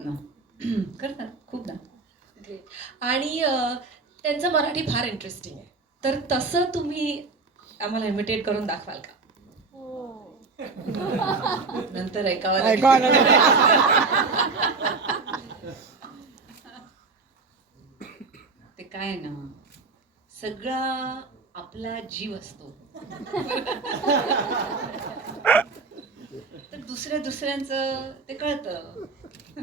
ना? करतात खूपदा ग्रेट आणि त्यांचं मराठी फार इंटरेस्टिंग आहे. तर तसं तुम्ही आम्हाला इमिटेट करून दाखवाल का? नंतर ऐकावं ऐकावं लागेल. ते काय आहे ना? सगळा आपला जीव असतो. दुसऱ्या दुसऱ्यांचं ते कळतं.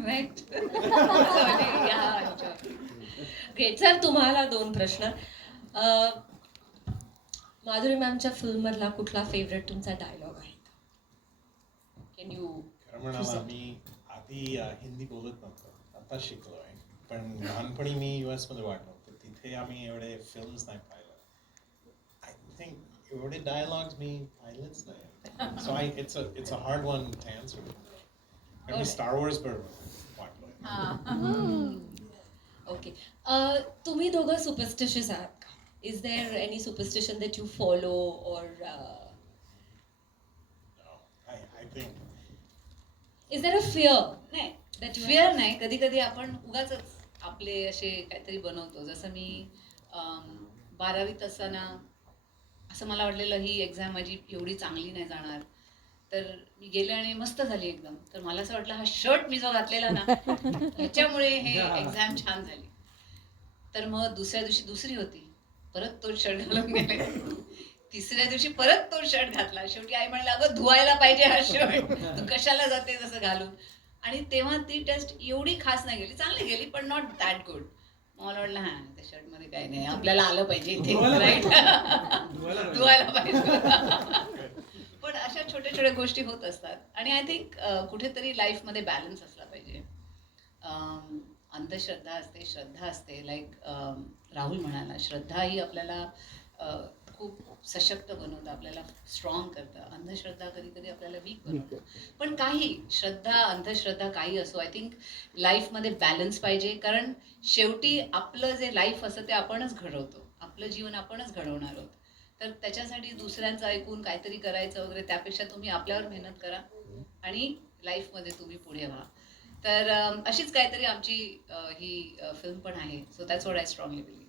राईट सर तुम्हाला दोन प्रश्न. माधुरी मॅमच्या फिल्ममधला कुठला फेवरेट तुमचा डायलॉग आहे? कॅन यू मी आधी हिंदी बोलत नव्हतो. आता शिकलोय पण लहानपणी मी युएसमध्ये वाढलो. तर तिथे आम्ही एवढे फिल्म्स नाही पाहिलं. आय थिंक एवढे डायलॉग्स मी पाहिलेच नाही. So I it's a it's a hard one to answer आणि मी स्टार वॉर्स बरोबर वाटलो ओके तुम्ही दोघं सुपरस्टिशियस आहात का? Is there any superstition that you follow or think is there a fear नाही. That you फिअर नाही? कधी कधी आपण उगाच आपले असे काहीतरी बनवतो. जसं मी अम, बारावीत असताना असं मला वाटलेलं ही एक्झाम माझी एवढी चांगली नाही जाणार. तर मी गेले आणि मस्त झाली एकदम. तर मला असं वाटलं हा शर्ट मी जो घातलेला ना ह्याच्यामुळे हे एक्झाम छान झाली. तर मग दुसऱ्या दिवशी दुसरी होती. परत तो शर्ट घालून गेले. तिसऱ्या दिवशी परत तो शर्ट घातला. शेवटी आई म्हणलं अगं धुवायला पाहिजे हा शर्ट तू कशाला जाते तसं घालून? आणि तेव्हा ती टेस्ट एवढी खास नाही गेली. चांगली गेली पण नॉट दॅट गुड मला वाटलं हा त्या शर्टमध्ये काही नाही. आपल्याला आलं पाहिजे इथे. राईट धुवायला पाहिजे. पण अशा छोट्या छोट्या गोष्टी होत असतात. आणि आय थिंक कुठेतरी लाईफमध्ये बॅलन्स असला पाहिजे. अंधश्रद्धा असते श्रद्धा असते. लाईक राहुल म्हणाला श्रद्धा ही आपल्याला खूप सशक्त बनवतं आपल्याला स्ट्रॉंग करतं. अंधश्रद्धा कधी कधी आपल्याला वीक बनवतं. पण काही श्रद्धा अंधश्रद्धा काही असो आय थिंक लाईफमध्ये बॅलन्स पाहिजे. कारण शेवटी आपलं जे लाईफ असतं ते आपणच घडवतो. आपलं जीवन आपणच घडवणार आहोत. तर त्याच्यासाठी दुसऱ्यांचं ऐकून काहीतरी करायचं वगैरे त्यापेक्षा तुम्ही आपल्यावर मेहनत करा आणि लाईफमध्ये तुम्ही पुढे व्हा तर अशीच काहीतरी आमची ही फिल्म पण आहे. So that's what I strongly believe